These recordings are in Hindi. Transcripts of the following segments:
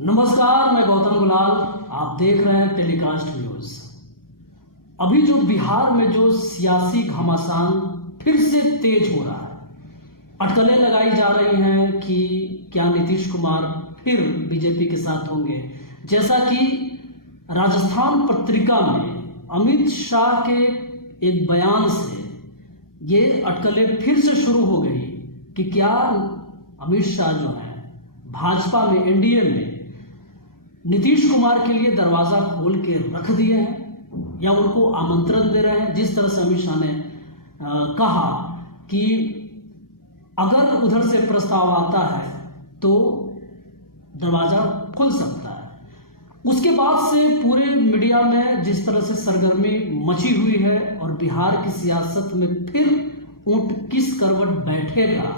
नमस्कार, मैं गौतम गुलाल। आप देख रहे हैं टेलीकास्ट न्यूज। अभी जो बिहार में जो सियासी घमासान फिर से तेज हो रहा है, अटकलें लगाई जा रही हैं कि क्या नीतीश कुमार फिर बीजेपी के साथ होंगे। जैसा कि राजस्थान पत्रिका में अमित शाह के एक बयान से ये अटकलें फिर से शुरू हो गई कि क्या अमित शाह जो है भाजपा में, एनडीए में नीतीश कुमार के लिए दरवाजा खोल के रख दिए हैं या उनको आमंत्रण दे रहे हैं। जिस तरह से अमित शाह ने कहा कि अगर उधर से प्रस्ताव आता है तो दरवाजा खुल सकता है। उसके बाद से पूरे मीडिया में जिस तरह से सरगर्मी मची हुई है और बिहार की सियासत में फिर ऊंट किस करवट बैठेगा,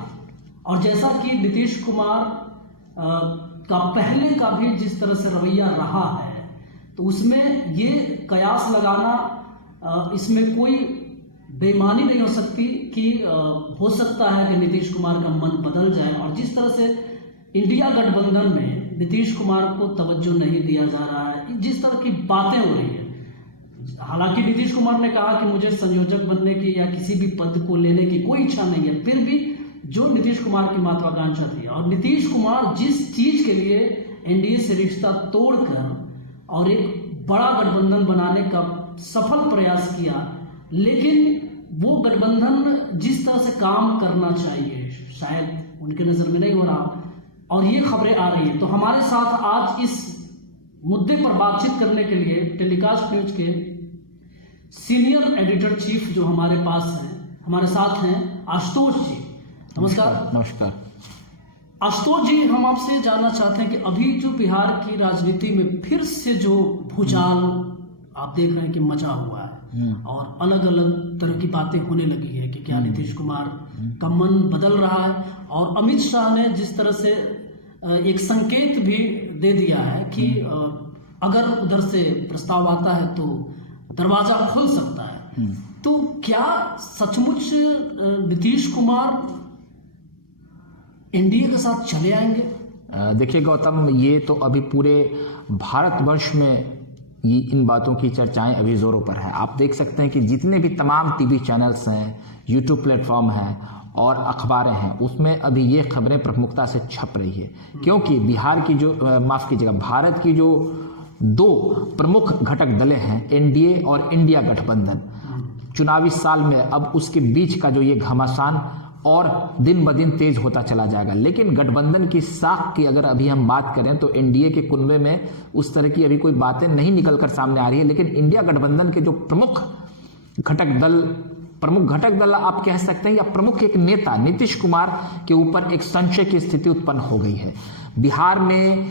और जैसा कि नीतीश कुमार का पहले का भी जिस तरह से रवैया रहा है, तो उसमें ये कयास लगाना, इसमें कोई बेईमानी नहीं हो सकती कि हो सकता है कि नीतीश कुमार का मन बदल जाए। और जिस तरह से इंडिया गठबंधन में नीतीश कुमार को तवज्जो नहीं दिया जा रहा है, जिस तरह की बातें हो रही है, हालांकि नीतीश कुमार ने कहा कि मुझे संयोजक बनने की या किसी भी पद को लेने की कोई इच्छा नहीं है, फिर भी जो नीतीश कुमार की महत्वाकांक्षा थी, और नीतीश कुमार जिस चीज के लिए एनडीए से रिश्ता तोड़कर और एक बड़ा गठबंधन बनाने का सफल प्रयास किया, लेकिन वो गठबंधन जिस तरह से काम करना चाहिए शायद उनकी नजर में नहीं हो रहा, और ये खबरें आ रही है। तो हमारे साथ आज इस मुद्दे पर बातचीत करने के लिए टेलीकास्ट न्यूज के सीनियर एडिटर चीफ जो हमारे पास हैं, हमारे साथ हैं आशुतोष जी। नमस्कार। नमस्कार आशुतोष जी, हम आपसे जानना चाहते हैं कि अभी जो बिहार की राजनीति में फिर से जो भूचाल आप देख रहे हैं कि मचा हुआ है और अलग अलग तरह की बातें होने लगी है कि क्या नीतीश कुमार का मन बदल रहा है, और अमित शाह ने जिस तरह से एक संकेत भी दे दिया है कि अगर उधर से प्रस्ताव आता है तो दरवाजा खुल सकता है। तो क्या सचमुच नीतीश कुमार एनडीए के साथ चले आएंगे? देखिए गौतम, ये तो अभी पूरे भारतवर्ष में ये इन बातों की चर्चाएं अभी जोरों पर है। आप देख सकते हैं कि जितने भी तमाम टीवी चैनल्स हैं, यूट्यूब प्लेटफॉर्म हैं और अखबारें हैं, उसमें अभी ये खबरें प्रमुखता से छप रही है, क्योंकि बिहार की जो माफ कीजिएगा भारत की जो दो प्रमुख घटक दलें हैं, एनडीए और इंडिया गठबंधन, चुनावी साल में अब उसके बीच का जो ये घमासान और दिन ब दिन तेज होता चला जाएगा। लेकिन गठबंधन की साख की अगर अभी हम बात करें तो एनडीए के कुनबे में उस तरह की अभी कोई बातें नहीं निकलकर सामने आ रही है, लेकिन इंडिया गठबंधन के जो प्रमुख घटक दल आप कह सकते हैं, या प्रमुख एक नेता नीतीश कुमार के ऊपर एक संशय की स्थिति उत्पन्न हो गई है। बिहार में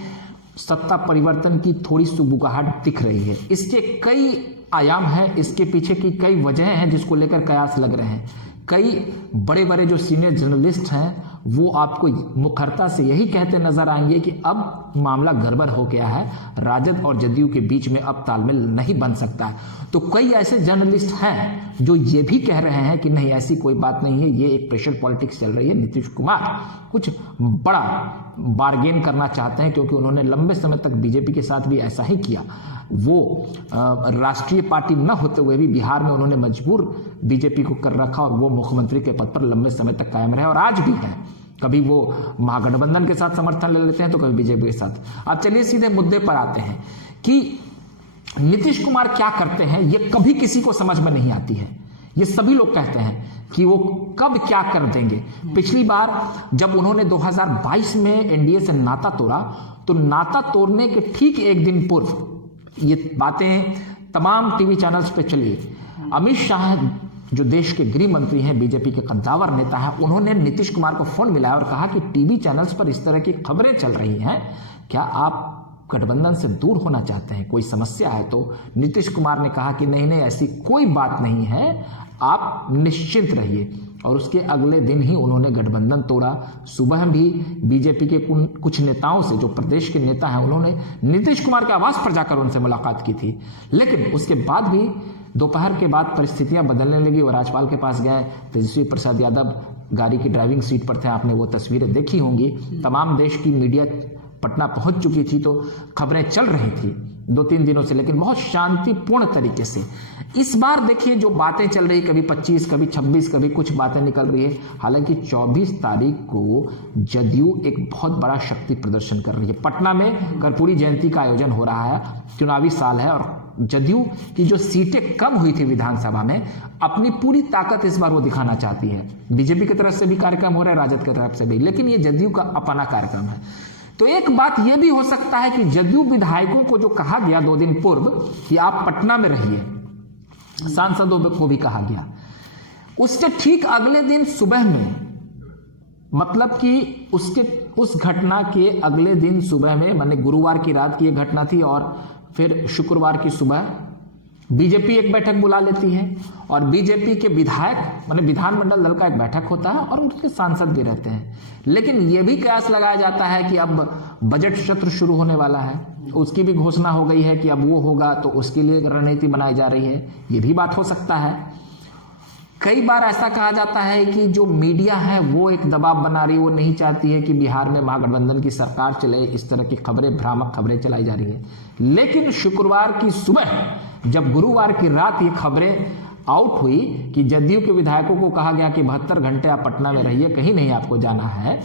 सत्ता परिवर्तन की थोड़ी सुगबुगाहट दिख रही है। इसके कई आयाम हैं, इसके पीछे की कई वजहें हैं जिसको लेकर कयास लग रहे हैं। कई बड़े बड़े जो सीनियर जर्नलिस्ट हैं वो आपको मुखरता से यही कहते नजर आएंगे कि अब मामला गड़बड़ हो गया है, राजद और जदयू के बीच में अब तालमेल नहीं बन सकता है। तो कई ऐसे जर्नलिस्ट हैं जो ये भी कह रहे हैं कि नहीं, ऐसी कोई बात नहीं है, ये एक प्रेशर पॉलिटिक्स चल रही है, नीतीश कुमार कुछ बड़ा बार्गेन करना चाहते हैं, क्योंकि उन्होंने लंबे समय तक बीजेपी के साथ भी ऐसा ही किया। वो राष्ट्रीय पार्टी न होते हुए भी बिहार में उन्होंने मजबूर बीजेपी को कर रखा और वो मुख्यमंत्री के पद पर लंबे समय तक कायम रहे और आज भी है। कभी वो महागठबंधन के साथ समर्थन ले लेते हैं तो कभी बीजेपी के साथ। अब चलिए सीधे मुद्दे पर आते हैं कि नीतीश कुमार क्या करते हैं, ये कभी किसी को समझ में नहीं आती है। ये सभी लोग कहते हैं कि वो कब क्या कर देंगे। पिछली बार जब उन्होंने 2022 में एनडीए से नाता तोड़ा, तो नाता तोड़ने के ठीक एक दिन पूर्व ये बातें तमाम टीवी चैनल्स पे चली। अमित शाह जो देश के गृह मंत्री हैं, बीजेपी के कद्दावर नेता हैं, उन्होंने नीतीश कुमार को फोन मिलाया और कहा कि टीवी चैनल्स पर इस तरह की खबरें चल रही हैं, क्या आप गठबंधन से दूर होना चाहते हैं, कोई समस्या है? तो नीतीश कुमार ने कहा कि नहीं, ऐसी कोई बात नहीं है, आप निश्चिंत रहिए। और उसके अगले दिन ही उन्होंने गठबंधन तोड़ा। सुबह भी बीजेपी के कुछ नेताओं से, जो प्रदेश के नेता हैं, उन्होंने नीतीश कुमार के आवास पर जाकर उनसे मुलाकात की थी। लेकिन उसके बाद भी दोपहर के बाद परिस्थितियां बदलने लगी और राज्यपाल के पास गए। तेजस्वी प्रसाद यादव गाड़ी की ड्राइविंग सीट पर थे, आपने वो तस्वीरें देखी होंगी। तमाम देश की मीडिया पटना पहुंच चुकी थी तो खबरें चल रही थी 2-3 दिनों से, लेकिन बहुत शांतिपूर्ण तरीके से। इस बार देखिए जो बातें चल रही, कभी 25, कभी 26, कभी कुछ बातें निकल रही है। हालांकि 24 तारीख को जदयू एक बहुत बड़ा शक्ति प्रदर्शन कर रही है। पटना में कर्पूरी जयंती का आयोजन हो रहा है, चुनावी साल है, और जदयू की जो सीटें कम हुई थी विधानसभा में, अपनी पूरी ताकत इस बार वो दिखाना चाहती है। बीजेपी की तरफ से भी कार्यक्रम हो रहा है, राजद की तरफ से भी, लेकिन ये जदयू का अपना कार्यक्रम है। तो एक बात यह भी हो सकता है कि जदयू विधायकों को जो कहा गया 2 दिन पूर्व कि आप पटना में रहिए, सांसदों को भी कहा गया, उससे ठीक अगले दिन सुबह में, मतलब कि उस घटना के अगले दिन सुबह में, माने गुरुवार की रात की यह घटना थी, और फिर शुक्रवार की सुबह बीजेपी एक बैठक बुला लेती है, और बीजेपी के विधायक, माने विधानमंडल दल का एक बैठक होता है और उनके सांसद भी रहते हैं। लेकिन यह भी कयास लगाया जाता है कि अब बजट सत्र शुरू होने वाला है, उसकी भी घोषणा हो गई है कि अब वो होगा, तो उसके लिए रणनीति बनाई जा रही है। ये भी बात हो सकता है। कई बार ऐसा कहा जाता है कि जो मीडिया है वो एक दबाव बना रही है, वो नहीं चाहती है कि बिहार में महागठबंधन की सरकार चले, इस तरह की खबरें, भ्रामक खबरें चलाई जा रही है। लेकिन शुक्रवार की सुबह जब गुरुवार की रात ये खबरें आउट हुई कि जदयू के विधायकों को कहा गया कि 72 घंटे आप पटना में रहिए, कहीं नहीं आपको जाना है,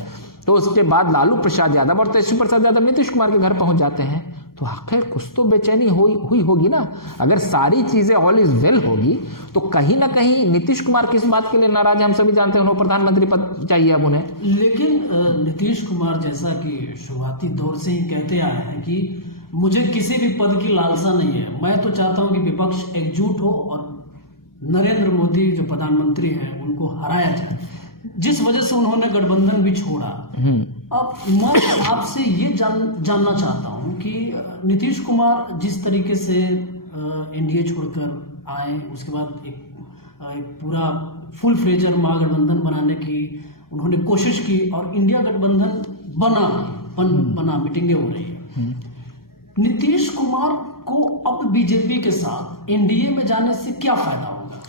तो उसके बाद लालू प्रसाद यादव और तेजस्वी प्रसाद यादव नीतीश कुमार के घर पहुंच जाते हैं। तो आखिर कुछ तो बेचैनी हुई होगी ना। अगर सारी चीजें ऑल इज वेल होगी तो कहीं ना कहीं नीतीश कुमार किस बात के लिए नाराज है, हम सभी जानते हैं, उन्हें प्रधानमंत्री पद चाहिए अब उन्हें। लेकिन नीतीश कुमार जैसा कि शुरुआती दौर से ही कहते आए हैं कि मुझे किसी भी पद की लालसा नहीं है, मैं तो चाहता हूं कि विपक्ष एकजुट हो और नरेंद्र मोदी जो प्रधानमंत्री हैं उनको हराया जाए, जिस वजह से उन्होंने गठबंधन भी छोड़ा। अब मैं आपसे ये जानना चाहता हूं कि नीतीश कुमार जिस तरीके से एनडीए छोड़कर आए, उसके बाद एक पूरा फुल फ्लेजर महागठबंधन बनाने की उन्होंने कोशिश की और इंडिया गठबंधन बना मीटिंगें हो रही है। नीतीश कुमार को अब बीजेपी के साथ एनडीए में जाने से क्या फायदा होगा?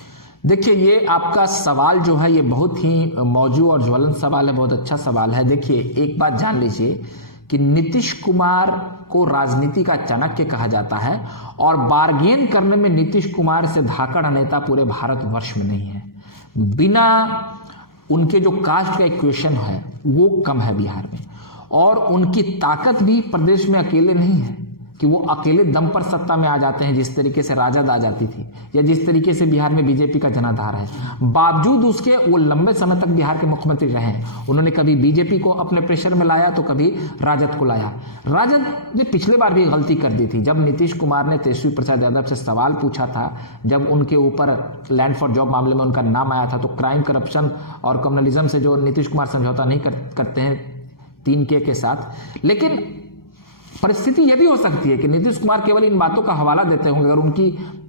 देखिए, ये आपका सवाल जो है ये बहुत ही मौजू और ज्वलंत सवाल है, बहुत अच्छा सवाल है। देखिए, एक बात जान लीजिए कि नीतीश कुमार को राजनीति का चाणक्य कहा जाता है और बार्गेन करने में नीतीश कुमार से धाकड़ नेता पूरे भारतवर्ष में नहीं है। बिना उनके जो कास्ट का इक्वेशन है वो कम है बिहार में, और उनकी ताकत भी प्रदेश में अकेले नहीं है कि वो अकेले दम पर सत्ता में आ जाते हैं, जिस तरीके से राजद आ जाती थी या जिस तरीके से बिहार में बीजेपी का जनाधार है। बावजूद उसके वो लंबे समय तक बिहार के मुख्यमंत्री रहे हैं। उन्होंने कभी बीजेपी को अपने प्रेशर में लाया तो कभी राजद को लाया। राजद ने पिछले बार भी गलती कर दी थी, जब नीतीश कुमार ने तेजस्वी प्रसाद यादव से सवाल पूछा था, जब उनके ऊपर लैंड फॉर जॉब मामले में उनका नाम आया था, तो क्राइम, करप्शन और कम्युनलिज्म से जो नीतीश कुमार समझौता नहीं करते हैं 3K के साथ। लेकिन परिस्थिति यह भी हो सकती है कि नीतीश कुमार केवल इन बातों का हवाला देते होंगे, अगर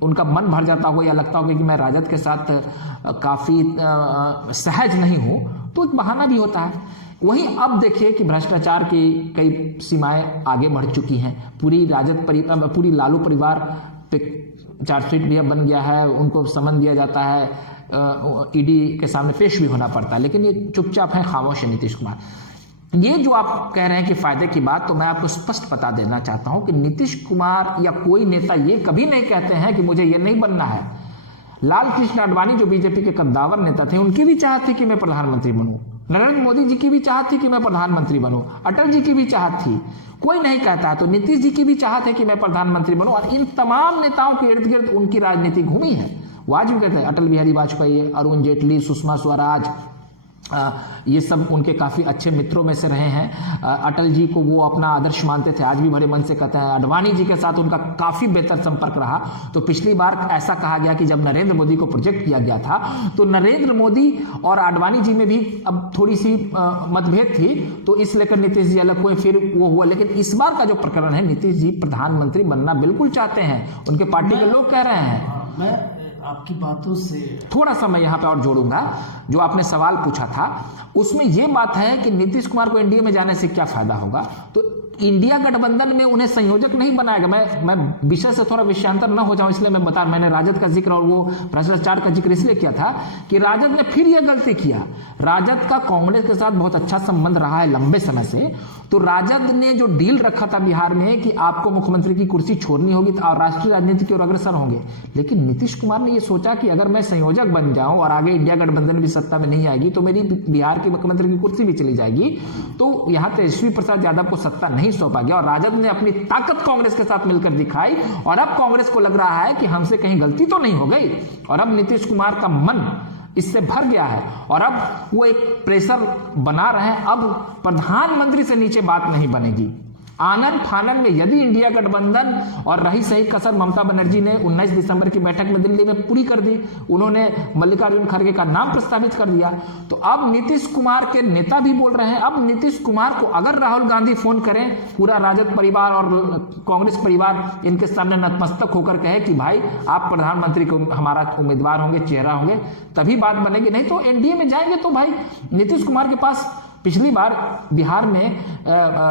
उनका मन भर जाता हो या लगता होगा कि मैं राजद के साथ काफ़ी सहज नहीं हूं, तो एक बहाना भी होता है। वहीं अब देखिए कि भ्रष्टाचार की कई सीमाएं आगे बढ़ चुकी हैं। पूरी लालू परिवार पे चार्जशीट भी अब बन गया है, उनको समन दिया जाता है, ईडी के सामने पेश भी होना पड़ता है, लेकिन ये चुपचाप है, खामोश है नीतीश कुमार। ये जो आप कह रहे हैं कि फायदे की बात, तो मैं आपको स्पष्ट बता देना चाहता हूं कि नीतीश कुमार या कोई नेता ये कभी नहीं कहते हैं कि मुझे ये नहीं बनना है। लाल कृष्ण आडवाणी जो बीजेपी के कद्दावर नेता थे, उनकी भी चाहत थी कि मैं प्रधानमंत्री बनूं। नरेंद्र मोदी जी की भी चाहत थी कि मैं प्रधानमंत्री बनूं। अटल जी की भी चाहत थी, कोई नहीं कहता। तो नीतीश जी की भी चाहत है कि मैं प्रधानमंत्री बनूं, और इन तमाम नेताओं के इर्द गिर्द उनकी राजनीति घूमी है। वो आज भी कहते हैं, अटल बिहारी वाजपेयी, अरुण जेटली, सुषमा स्वराज, ये सब उनके काफ़ी अच्छे मित्रों में से रहे हैं। अटल जी को वो अपना आदर्श मानते थे, आज भी बड़े मन से कहते हैं। आडवाणी जी के साथ उनका काफ़ी बेहतर संपर्क रहा। तो पिछली बार ऐसा कहा गया कि जब नरेंद्र मोदी को प्रोजेक्ट किया गया था, तो नरेंद्र मोदी और आडवाणी जी में भी अब थोड़ी सी मतभेद थी, तो इस लेकर नीतीश जी अलग हुए, फिर वो हुआ। लेकिन इस बार का जो प्रकरण है, नीतीश जी प्रधानमंत्री बनना बिल्कुल चाहते हैं, उनके पार्टी के लोग कह रहे हैं। मैं आपकी बातों से थोड़ा सा मैं यहाँ पे और जोड़ूंगा। जो आपने सवाल पूछा था उसमें यह बात है कि नीतीश कुमार को एनडीए में जाने से क्या फायदा होगा। तो इंडिया गठबंधन में उन्हें संयोजक नहीं बनाएगा। मैं विषय से थोड़ा विषयांतर न हो जाऊं इसलिए मैं बता, मैंने राजद का जिक्र और वो भ्रष्टाचार का जिक्र इसलिए किया था कि राजद ने फिर यह गलती किया। राजद का कांग्रेस के साथ बहुत अच्छा संबंध रहा है लंबे समय से, तो राजद ने जो डील रखा था बिहार में कि आपको मुख्यमंत्री की कुर्सी छोड़नी होगी और राष्ट्रीय राजनीति की ओर अग्रसर होंगे, लेकिन नीतीश कुमार ने यह सोचा कि अगर मैं संयोजक बन जाऊं और आगे इंडिया गठबंधन भी सत्ता में नहीं आएगी तो मेरी बिहार के मुख्यमंत्री की कुर्सी भी चली जाएगी, तो यहां तेजस्वी प्रसाद यादव को सत्ता नहीं सौंपा गया और राजद ने अपनी ताकत कांग्रेस के साथ मिलकर दिखाई और अब कांग्रेस को लग रहा है कि हमसे कहीं गलती तो नहीं हो गई और अब नीतीश कुमार का मन इससे भर गया है और अब वो एक प्रेशर बना रहे हैं। अब प्रधानमंत्री से नीचे बात नहीं बनेगी। आनन फानन में यदि इंडिया गठबंधन और रही सही कसर ममता बनर्जी ने 19 दिसंबर की बैठक में दिल्ली में पूरी कर दी, उन्होंने मल्लिकार्जुन खड़गे का नाम प्रस्तावित कर दिया, तो अब नीतीश कुमार के नेता भी बोल रहे हैं, अब नीतीश कुमार को अगर राहुल गांधी फोन करें, पूरा राजद परिवार और कांग्रेस परिवार इनके सामने नतमस्तक होकर कहे कि भाई आप प्रधानमंत्री को हमारा उम्मीदवार होंगे, चेहरा होंगे, तभी बात बनेगी, नहीं तो एनडीए में जाएंगे। तो भाई नीतीश कुमार के पास पिछली बार बिहार में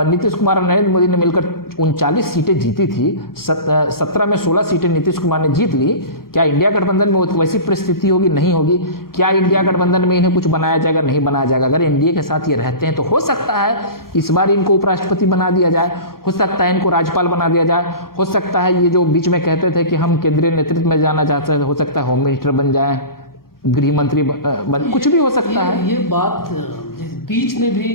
नीतीश कुमार और नरेंद्र मोदी ने मिलकर 39 सीटें जीती थी, 17 में 16 सीटें नीतीश कुमार ने जीत ली। क्या इंडिया गठबंधन में वैसी परिस्थिति होगी? नहीं होगी। क्या इंडिया गठबंधन में इन्हें कुछ बनाया जाएगा? नहीं बनाया जाएगा। अगर एनडीए के साथ ये रहते हैं तो हो सकता है इस बार इनको उपराष्ट्रपति बना दिया जाए, हो सकता है इनको राज्यपाल बना दिया जाए, हो सकता है ये जो बीच में कहते थे कि हम केंद्रीय नेतृत्व में जाना चाहते हैं, हो सकता है होम मिनिस्टर बन जाए, गृह मंत्री कुछ भी हो सकता है। ये बात बीच में भी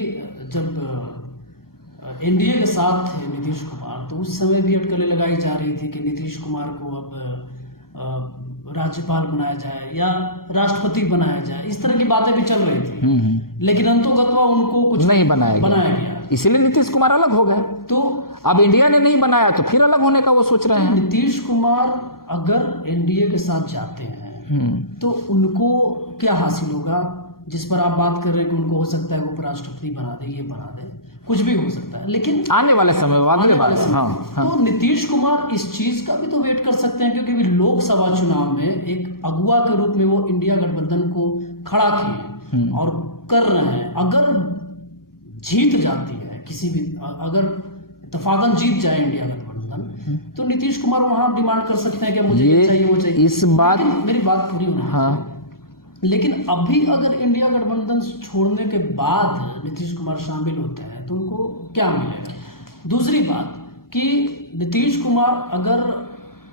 जब एनडीए के साथ थे नीतीश कुमार, तो उस समय भी अटकलें लगाई जा रही थी कि नीतीश कुमार को अब राज्यपाल बनाया जाए या राष्ट्रपति बनाया जाए, इस तरह की बातें भी चल रही थी, लेकिन अंतोगत्वा उनको कुछ नहीं बनाया गया, इसीलिए नीतीश कुमार अलग हो गए। तो अब इंडिया ने नहीं बनाया तो फिर अलग होने का वो सोच रहे हैं। नीतीश कुमार अगर एनडीए के साथ जाते हैं तो उनको क्या हासिल होगा, जिस पर आप बात कर रहे हैं कि उनको हो सकता है वो उपराष्ट्रपति बना दे, ये बना दे, कुछ भी हो सकता है, लेकिन आने वाले समय तो नीतीश कुमार इस चीज का भी तो वेट कर सकते हैं, क्योंकि लोकसभा चुनाव में एक अगुवा के रूप में वो इंडिया गठबंधन को खड़ा किए और कर रहे हैं। अगर जीत जाती है किसी भी, अगर इत्तेफाकन जीत जाए इंडिया गठबंधन, तो नीतीश कुमार वहां डिमांड कर सकते हैं कि मुझे ये चाहिए, वो चाहिए। इस बात मेरी बात पूरी होना है। लेकिन अभी अगर इंडिया गठबंधन छोड़ने के बाद नीतीश कुमार शामिल होते हैं तो उनको क्या मिलेगा? दूसरी बात कि नीतीश कुमार अगर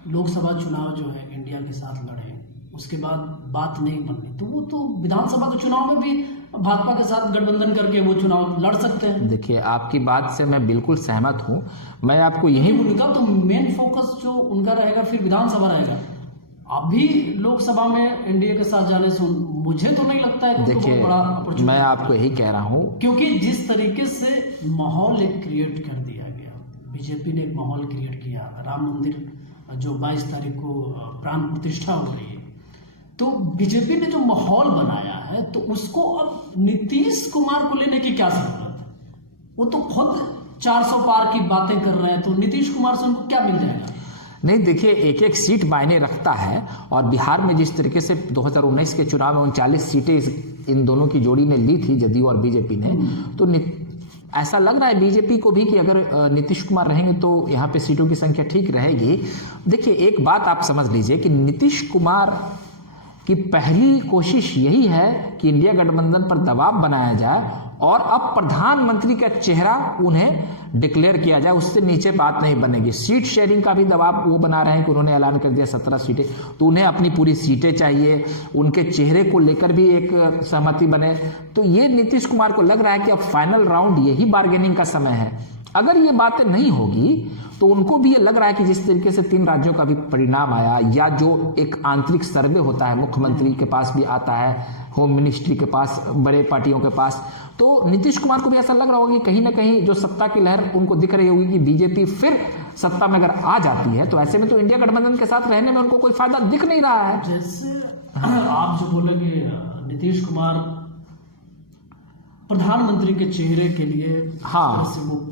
लोकसभा चुनाव जो है इंडिया के साथ लड़े, उसके बाद बात नहीं बननी, तो वो तो विधानसभा के चुनाव में भी भाजपा के साथ गठबंधन करके वो चुनाव लड़ सकते हैं। देखिए, आपकी बात से मैं बिल्कुल सहमत हूं। मैं आपको यही, उनका तो मेन फोकस जो उनका रहेगा फिर विधानसभा रहेगा। अभी लोकसभा में एनडीए के साथ जाने से मुझे तो नहीं लगता है। देखिए, मैं आपको यही कह रहा हूं, क्योंकि जिस तरीके से माहौल एक क्रिएट कर दिया गया, बीजेपी ने एक माहौल क्रिएट किया, राम मंदिर जो 22 तारीख को प्राण प्रतिष्ठा हो रही है, तो बीजेपी ने जो माहौल बनाया है, तो उसको अब नीतीश कुमार को लेने की क्या जरूरत है? वो तो खुद 400 पार की बातें कर रहे हैं, तो नीतीश कुमार से उनको क्या मिल जाएगा? नहीं, देखिए, एक एक सीट मायने रखता है और बिहार में जिस तरीके से 2019 के चुनाव में 39 सीटें इन दोनों की जोड़ी ने ली थी, जदयू और बीजेपी ने, तो ऐसा लग रहा है बीजेपी को भी कि अगर नीतीश कुमार रहेंगे तो यहाँ पे सीटों की संख्या ठीक रहेगी। देखिए, एक बात आप समझ लीजिए कि नीतीश कुमार की पहली कोशिश यही है कि इंडिया गठबंधन पर दबाव बनाया जाए और अब प्रधानमंत्री का चेहरा उन्हें डिक्लेयर किया जाए, उससे नीचे बात नहीं बनेगी। सीट शेयरिंग का भी दबाव वो बना रहे हैं कि उन्होंने ऐलान कर दिया 17 सीटें, तो उन्हें अपनी पूरी सीटें चाहिए, उनके चेहरे को लेकर भी एक सहमति बने। तो ये नीतीश कुमार को लग रहा है कि अब फाइनल राउंड यही बार्गेनिंग का समय है। अगर ये बातें नहीं होगी तो उनको भी ये लग रहा है कि जिस तरीके से 3 राज्यों का भी परिणाम आया, या जो एक आंतरिक सर्वे होता है, मुख्यमंत्री के पास भी आता है, होम मिनिस्ट्री के पास, बड़े पार्टियों के पास, तो नीतीश कुमार को भी ऐसा लग रहा होगा कि कहीं ना कहीं जो सत्ता की लहर उनको दिख रही होगी कि बीजेपी फिर सत्ता में अगर आ जाती है, तो ऐसे में तो इंडिया गठबंधन के साथ रहने में उनको कोई फायदा दिख नहीं रहा है। जैसे आप जो बोलेंगे नीतीश कुमार प्रधानमंत्री के चेहरे के लिए,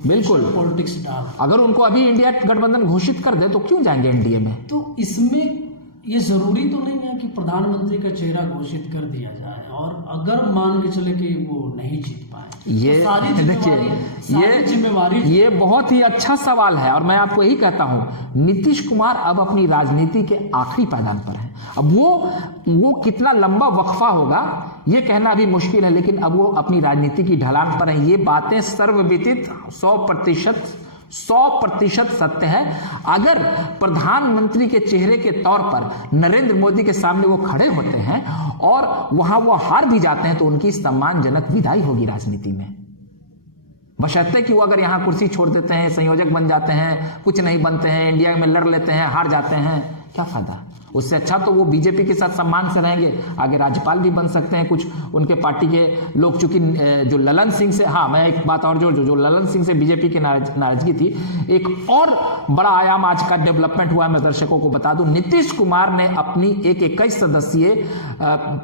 बिल्कुल पॉलिटिक्स डाल, अगर उनको अभी इंडिया गठबंधन घोषित कर दे तो क्यों जाएंगे एनडीए में? तो इसमें ये जरूरी तो नहीं है कि प्रधानमंत्री का चेहरा घोषित कर दिया जाए, और अगर मान के चले कि वो नहीं जीत पाए, ये तो सारी जिम्मेवारी ये बहुत ही अच्छा सवाल है, और मैं आपको यही कहता हूं नीतीश कुमार अब अपनी राजनीति के आखिरी पायदान पर है। अब वो कितना लंबा वक्फा होगा ये कहना भी मुश्किल है, लेकिन अब वो अपनी राजनीति की ढलान पर है। ये बातें सर्वविदित 100% सत्य है। अगर प्रधानमंत्री के चेहरे के तौर पर नरेंद्र मोदी के सामने वो खड़े होते हैं और वहां वो हार भी जाते हैं, तो उनकी सम्मानजनक विदाई होगी राजनीति में। बशर्ते कि वो अगर यहां कुर्सी छोड़ देते हैं, संयोजक बन जाते हैं, कुछ नहीं बनते हैं, इंडिया में लड़ लेते हैं, हार जाते हैं, क्या फायदा। उससे अच्छा तो वो बीजेपी के साथ सम्मान से रहेंगे, आगे राज्यपाल भी बन सकते हैं कुछ उनके पार्टी के लोग। चूंकि जो ललन सिंह से, हाँ मैं एक बात और जो ललन सिंह से बीजेपी की नाराजगी थी, एक और बड़ा आयाम आज का डेवलपमेंट हुआ है, मैं दर्शकों को बता दूं। नीतीश कुमार ने अपनी एक 21 सदस्यीय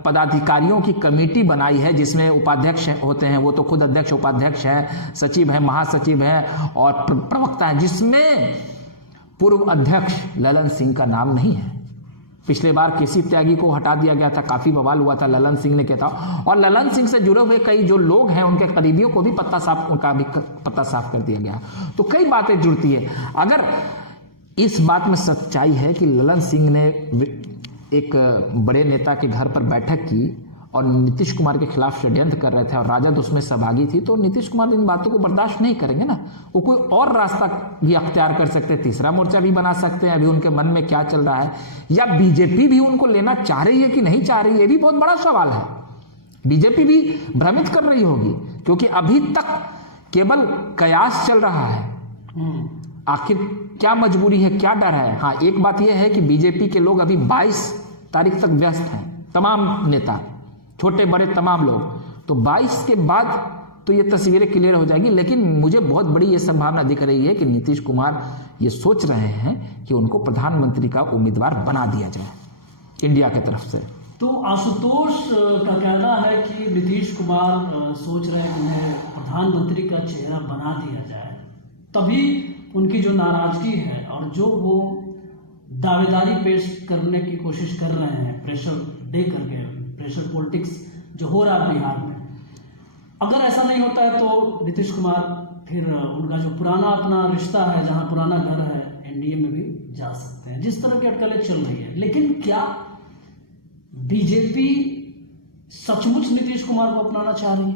पदाधिकारियों की कमेटी बनाई है, जिसमें उपाध्यक्ष होते हैं, वो तो खुद अध्यक्ष उपाध्यक्ष है, सचिव है, महासचिव है और प्रवक्ता है, जिसमें पूर्व अध्यक्ष ललन सिंह का नाम नहीं है। पिछले बार केसी त्यागी को हटा दिया गया था, काफी बवाल हुआ था, ललन सिंह ने कहता, और ललन सिंह से जुड़े हुए कई जो लोग हैं उनके करीबियों को भी पत्ता साफ कर दिया गया। तो कई बातें जुड़ती है। अगर इस बात में सच्चाई है कि ललन सिंह ने एक बड़े नेता के घर पर बैठक की और नीतीश कुमार के खिलाफ षड्यंत्र कर रहे थे और राजद उसमें सहभागी थी, तो नीतीश कुमार इन बातों को बर्दाश्त नहीं करेंगे ना। वो कोई और रास्ता भी अख्तियार कर सकते हैं, तीसरा मोर्चा भी बना सकते हैं। अभी उनके मन में क्या चल रहा है, या बीजेपी भी उनको लेना चाह रही है कि नहीं चाह रही है, ये भी बहुत बड़ा सवाल है। बीजेपी भी भ्रमित कर रही होगी, क्योंकि अभी तक केवल कयास चल रहा है। आखिर क्या मजबूरी है, क्या डर है। हाँ, एक बात यह है कि बीजेपी के लोग अभी 22 तारीख तक व्यस्त हैं, तमाम नेता, छोटे बड़े तमाम लोग। तो 22 के बाद तो ये तस्वीरें क्लियर हो जाएगी, लेकिन मुझे बहुत बड़ी ये संभावना दिख रही है कि नीतीश कुमार ये सोच रहे हैं कि उनको प्रधानमंत्री का उम्मीदवार बना दिया जाए इंडिया की तरफ से। तो आशुतोष का कहना है कि नीतीश कुमार सोच रहे हैं उन्हें प्रधानमंत्री का चेहरा बना दिया जाए, तभी उनकी जो नाराजगी है और जो वो दावेदारी पेश करने की कोशिश कर रहे हैं, प्रेशर दे करके, प्रेशर पॉलिटिक्स जो हो रहा है बिहार में, अगर ऐसा नहीं होता है तो नीतीश कुमार फिर उनका जो पुराना अपना रिश्ता है, जहां पुराना घर है, एनडीए में भी जा सकते हैं, जिस तरह की अटकलें चल रही है। लेकिन क्या बीजेपी सचमुच नीतीश कुमार को अपनाना चाह रही है?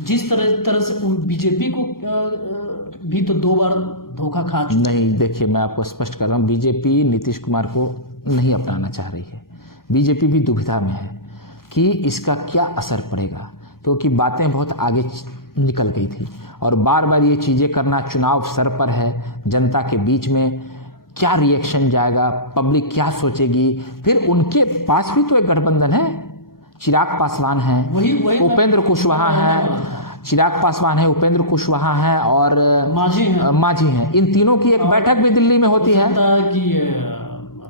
जिस तरह से बीजेपी को भी तो 2 बार धोखा खा चुकी। नहीं, देखिए मैं आपको स्पष्ट कर रहा हूं, बीजेपी नीतीश कुमार को नहीं अपनाना चाह रही है। बीजेपी भी दुविधा में है कि इसका क्या असर पड़ेगा, क्योंकि बातें बहुत आगे निकल गई थी और बार बार ये चीज़ें करना, चुनाव सर पर है, जनता के बीच में क्या रिएक्शन जाएगा, पब्लिक क्या सोचेगी। फिर उनके पास भी तो एक गठबंधन है, चिराग पासवान है, उपेंद्र कुशवाहा है, चिराग पासवान है, उपेंद्र कुशवाहा है और मांझी है। इन तीनों की एक बैठक भी दिल्ली में होती है कि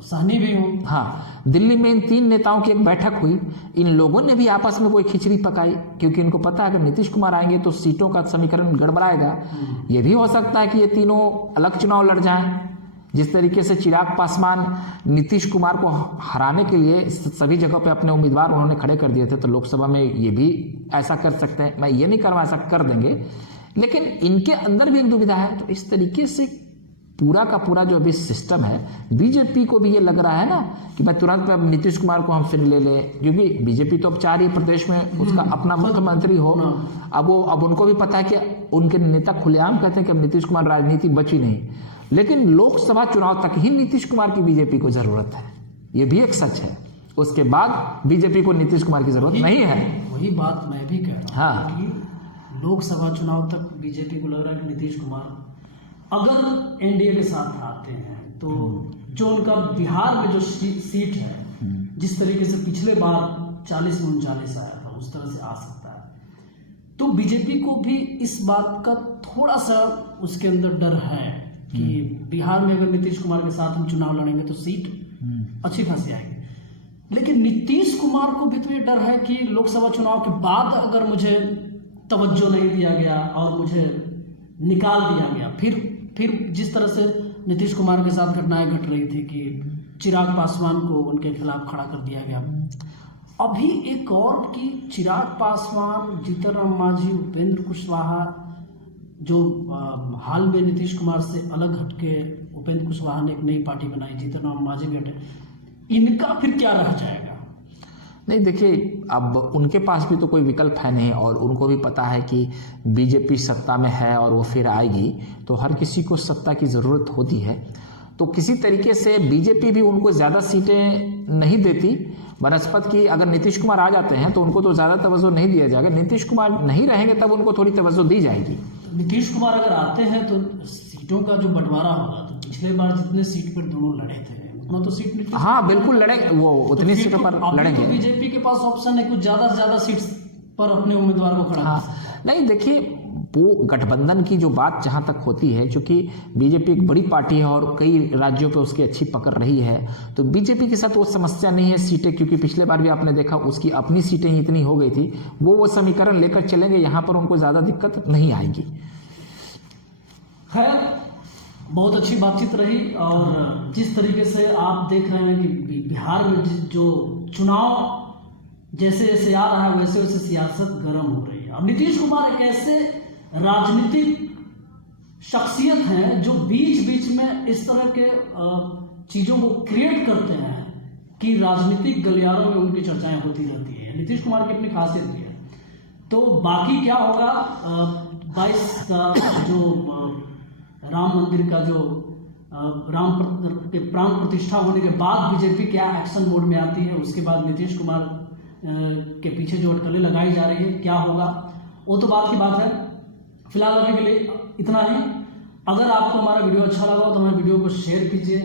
साहनी भी हो। हाँ, दिल्ली में इन 3 नेताओं की एक बैठक हुई। इन लोगों ने भी आपस में कोई खिचड़ी पकाई, क्योंकि इनको पता है अगर नीतीश कुमार आएंगे तो सीटों का समीकरण गड़बड़ाएगा। ये भी हो सकता है कि ये तीनों अलग चुनाव लड़ जाएं। जिस तरीके से चिराग पासवान नीतीश कुमार को हराने के लिए सभी जगह पे अपने उम्मीदवार उन्होंने खड़े कर दिए थे, तो लोकसभा में ये भी ऐसा कर सकते हैं। मैं ये नहीं कर रहा, ऐसा कर देंगे, लेकिन इनके अंदर भी एक दुविधा है। तो इस तरीके से पूरा का पूरा जो अभी सिस्टम है, बीजेपी को भी ये लग रहा है ना कि मैं तुरंत अब नीतीश कुमार को हम फिर ले ले, क्योंकि बीजेपी तो अब चाह रही है प्रदेश में उसका अपना मुख्यमंत्री हो। अब उनको भी पता है कि उनके नेता खुलेआम कहते हैं कि अब नीतीश कुमार राजनीति बची नहीं, लेकिन लोकसभा चुनाव तक ही नीतीश कुमार की बीजेपी को जरूरत है, ये भी एक सच है। उसके बाद बीजेपी को नीतीश कुमार की जरूरत नहीं है। वही बात मैं भी कह रहा हूँ। हाँ, कि लोकसभा चुनाव तक बीजेपी को लग रहा है कि नीतीश कुमार अगर एनडीए के साथ आते हैं तो जो उनका बिहार में जो सीट है, जिस तरीके से पिछले बार 40 में 39 आया था, उस तरह से आ सकता है। तो बीजेपी को भी इस बात का थोड़ा सा उसके अंदर डर है कि बिहार में अगर नीतीश कुमार के साथ हम चुनाव लड़ेंगे तो सीट अच्छी खासी आएगी। लेकिन नीतीश कुमार को भी तो ये डर है कि लोकसभा चुनाव के बाद अगर मुझे तवज्जो नहीं दिया गया और मुझे निकाल दिया गया, फिर जिस तरह से नीतीश कुमार के साथ घटनाएं घट रही थी कि चिराग पासवान को उनके खिलाफ खड़ा कर दिया गया। अभी एक और कि चिराग पासवान, जीतन राम मांझी, उपेंद्र कुशवाहा, जो हाल में नीतीश कुमार से अलग हटके उपेंद्र कुशवाहा ने एक नई पार्टी बनाई, जीतन राम मांझी भी हटे, इनका फिर क्या रह जाएगा? नहीं देखिए, अब उनके पास भी तो कोई विकल्प है नहीं और उनको भी पता है कि बीजेपी सत्ता में है और वो फिर आएगी, तो हर किसी को सत्ता की ज़रूरत होती है। तो किसी तरीके से बीजेपी भी उनको ज़्यादा सीटें नहीं देती बनस्पत की। अगर नीतीश कुमार आ जाते हैं तो उनको तो ज़्यादा तवज्जो नहीं दिया जाएगा, नीतीश कुमार नहीं रहेंगे तब उनको थोड़ी तवज्जो दी जाएगी। नीतीश कुमार अगर आते हैं तो सीटों का जो बंटवारा होगा, तो पिछले बार जितने सीट पर दोनों लड़े थे उतना तो सीट, हाँ बिल्कुल लड़ेंगे, वो उतनी सीटों पर लड़ेंगे। बीजेपी के पास ऑप्शन है कुछ ज़्यादा से ज़्यादा सीट पर अपने उम्मीदवार को खड़ा। हाँ नहीं देखिए, वो गठबंधन की जो बात जहाँ तक होती है, क्योंकि बीजेपी एक बड़ी पार्टी है और कई राज्यों पे उसकी अच्छी पकड़ रही है, तो बीजेपी के साथ वो समस्या नहीं है सीटें, क्योंकि पिछले बार भी आपने देखा उसकी अपनी सीटें इतनी हो गई थी, वो समीकरण लेकर चलेंगे, यहाँ पर उनको ज़्यादा दिक्कत नहीं आएगी। खैर, बहुत अच्छी बातचीत रही और जिस तरीके से आप देख रहे हैं कि बिहार में जो चुनाव जैसे जैसे आ रहा है वैसे वैसे सियासत गर्म हो रही है। अब नीतीश कुमार एक ऐसे राजनीतिक शख्सियत हैं जो बीच बीच में इस तरह के चीज़ों को क्रिएट करते हैं कि राजनीतिक गलियारों में उनकी चर्चाएं होती रहती हैं। नीतीश कुमार की अपनी खासियत भी है। तो बाकी क्या होगा, 22 का जो राम मंदिर का जो राम के प्राण प्रतिष्ठा होने के बाद बीजेपी क्या एक्शन मोड में आती है, उसके बाद नीतीश कुमार के पीछे जो अटकलें लगाई जा रही है क्या होगा, वो तो बात की बात है। फिलहाल अभी के लिए इतना ही। अगर आपको हमारा वीडियो अच्छा लगा हो तो हमारे वीडियो को शेयर कीजिए।